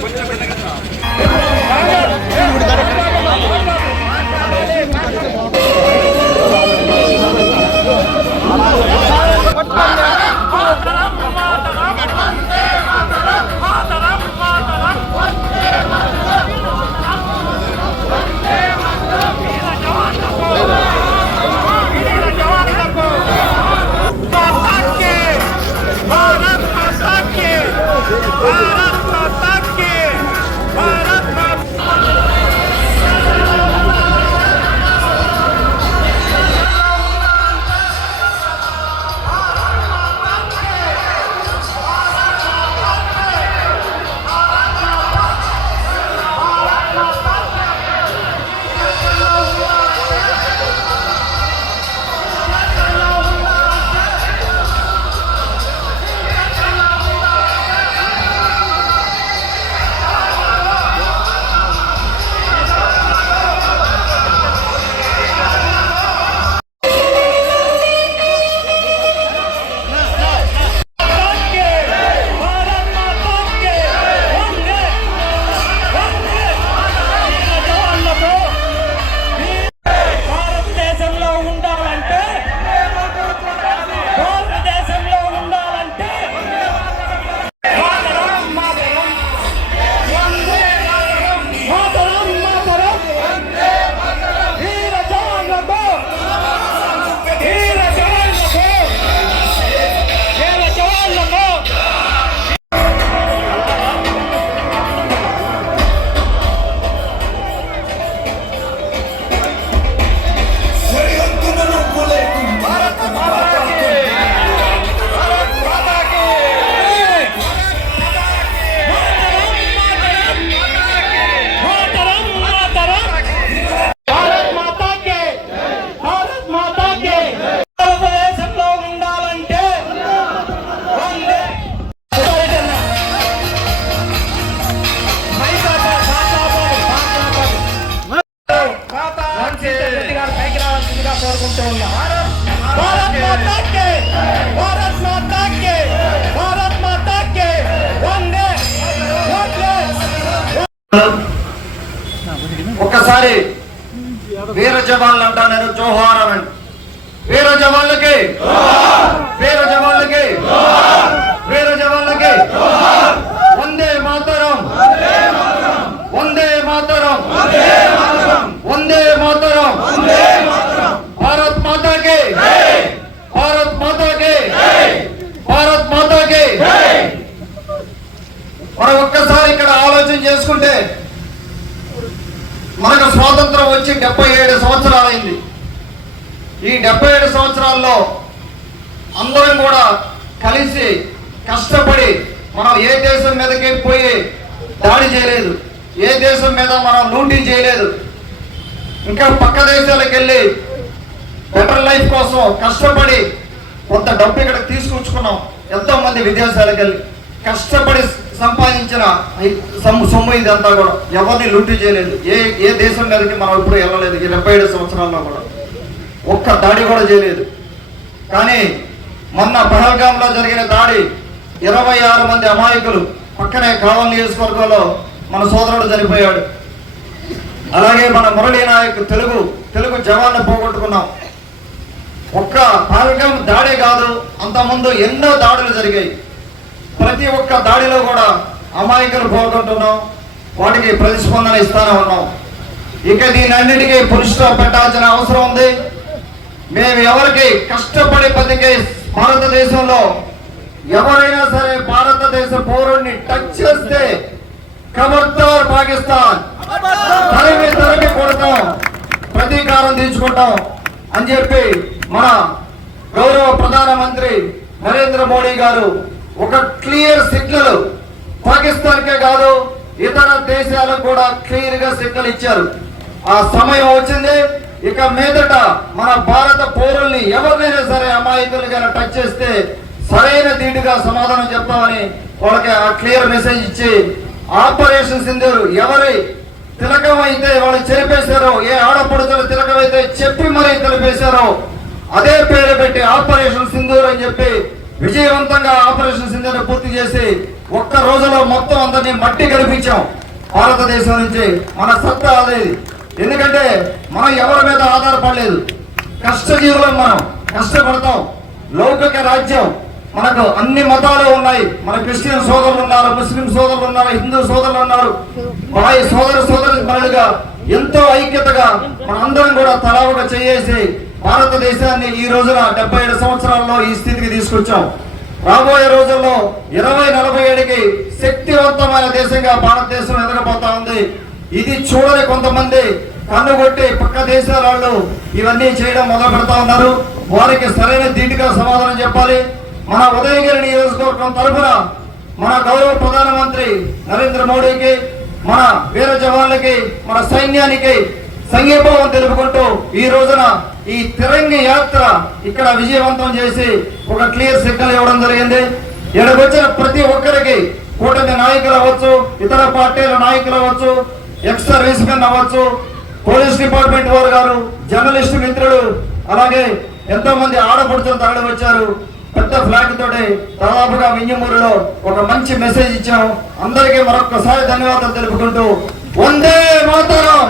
కొంచెం భారత్ మాతా కే భారత్ మాతా కే భారత్ మాతా కే వందే వందే ఒక్కసారి వీర జవాన్లు అంటా నేను జోహార్ అనండి వీర జవాన్లకి వీర జవాన్లకి వీర జవాన్లకి వందే మాతరం వందే మాతరం వందే మాతరం భారత్ మాతాకి భారత్ మాతాకి భారత్ మాతాకి మనం ఒక్కసారి ఇక్కడ ఆలోచన చేసుకుంటే మనకు స్వాతంత్రం వచ్చి డెబ్బై ఏడు సంవత్సరాలైంది. ఈ డెబ్బై ఏడు సంవత్సరాల్లో అందరం కూడా కలిసి కష్టపడి మనం ఏ దేశం మీదకి పోయి దాడి చేయలేదు ఏ దేశం మీద మనం లూటీ చేయలేదు ఇంకా పక్క దేశాలకు వెళ్ళి బెటర్ లైఫ్ కోసం కష్టపడి కొంత డబ్బు ఇక్కడ తీసుకొచ్చుకున్నాం. ఎంతోమంది విదేశాలకు వెళ్ళి కష్టపడి సంపాదించిన సొమ్ము ఇదంతా కూడా ఎవరిని లూటీ చేయలేదు. ఏ ఏ దేశం మీదకి మనం ఎప్పుడు వెళ్ళలేదు ఈ డెబ్బై ఏడు సంవత్సరాల్లో కూడా. ఒక్క దాడి కూడా చేయలేదు. కానీ మొన్న పహల్గాంలో జరిగిన దాడి ఇరవై ఆరు మంది అమాయకులు పక్కనే కావల్ నియోజకవర్గంలో మన సోదరుడు చనిపోయాడు. అలాగే మన మురళీ నాయక్ తెలుగు తెలుగు జవాన్ని పోగొట్టుకున్నాం. ఒక్క పహల్గాం దాడే కాదు అంతకుముందు ఎన్నో దాడులు జరిగాయి. ప్రతి ఒక్క దాడిలో కూడా అమాయకులు పోగొట్టున్నాం వాటికి ప్రతిస్పందన ఇస్తానే ఉన్నాం. ఇక దీనన్నిటికీ పురుషులు పెట్టాల్సిన అవసరం ఉంది. మేము ఎవరికి కష్టపడి బతికే భారతదేశంలో ఎవరైనా సరే భారతదేశ పౌరుడిని టచ్ చేస్తే ఖబర్దార్ పాకిస్తాన్. తరిమి తరిమి కొడతాం. ప్రతీకారం తీర్చుకుంటాం అని చెప్పి మన గౌరవ ప్రధానమంత్రి నరేంద్ర మోడీ గారు ఒక క్లియర్ సిగ్నల్ పాకిస్తాన్కే కాదు ఇతర దేశాలకు కూడా క్లియర్గా సిగ్నల్ ఇచ్చారు. ఆ సమయం వచ్చింది. ఇక మీదట మన భారత పౌరుల్ని ఎవరినైనా సరే అమాయకులుగా టచ్ చేస్తే సరైన దీటుగా సమాధానం చెప్తామని వాళ్ళకి ఆ క్లియర్ మెసేజ్ ఇచ్చి ఆపరేషన్ సింధూరు ఎవరి తిలకం అయితే వాళ్ళు చెరిపేశారో ఏ ఆడపడుతున్న తిలకం అయితే చెప్పి మరీ తెలిపేశారో అదే పేరు పెట్టి ఆపరేషన్ సింధూర్ అని చెప్పి విజయవంతంగా ఆపరేషన్ సింధుని పూర్తి చేసి ఒక్క రోజులో మొత్తం అందరినీ మట్టి కనిపించాం భారతదేశం నుంచి మన సత్తా అది ఎందుకంటే మనం ఎవరి మీద ఆధారపడలేదు. కష్టజీవులం మనం కష్టపడతాం. లౌకిక రాజ్యం. మనకు అన్ని మతాలు ఉన్నాయి. మన క్రిస్టియన్ సోదరులు ఉన్నారు ముస్లిం సోదరులు ఉన్నారు హిందూ సోదరులు ఉన్నారు. బాయ్ సోదర సోదరి మనులుగా ఎంతో ఐక్యతగా మనందరం కూడా తలా ఒక చేసి భారతదేశాన్ని ఈ రోజున డెబ్బై ఏడు సంవత్సరాల్లో ఈ స్థితికి తీసుకొచ్చాం. రాబోయే రోజుల్లో ఇరవై నలభై ఏడుకి శక్తివంతమైన దేశంగా భారతదేశం ఎదగబోతా ఉంది. ఇది చూడని కొంతమంది కన్నుగొట్టి పక్క దేశాల వాళ్ళు ఇవన్నీ చేయడం మొదలు పెడతా ఉన్నారు. వారికి సరైన దీటుగా సమాధానం చెప్పాలి. మన ఉదయగిరి నియోజకవర్గం తరఫున మన గౌరవ ప్రధానమంత్రి నరేంద్ర మోడీకి మన వీర జవాన్లకి మన సైన్యానికి సంఘీభావం తెలుపుకుంటూ ఈ రోజున ఈ తిరంగి యాత్ర ఇక్కడ విజయవంతం చేసి ఒక క్లియర్ సిగ్నల్ ఇవ్వడం జరిగింది. ఇక్కడికి ప్రతి ఒక్కరికి కూటమి నాయకులు అవ్వచ్చు ఇతర పార్టీల నాయకులు అవ్వచ్చు ఎక్స్ సర్వీస్ మెన్ అవ్వచ్చు పోలీస్ డిపార్ట్మెంట్ వారు గారు జర్నలిస్ట్ మిత్రులు అలాగే ఎంతో మంది ఆడపడుచులు తరలి వచ్చారు పెద్ద ఫ్లాగ్ తోటి దాదాపుగా వింజమూరులో ఒక మంచి మెసేజ్ ఇచ్చాం. అందరికీ మరొకసారి ధన్యవాదాలు తెలుపుకుంటూ వందే మాతరం!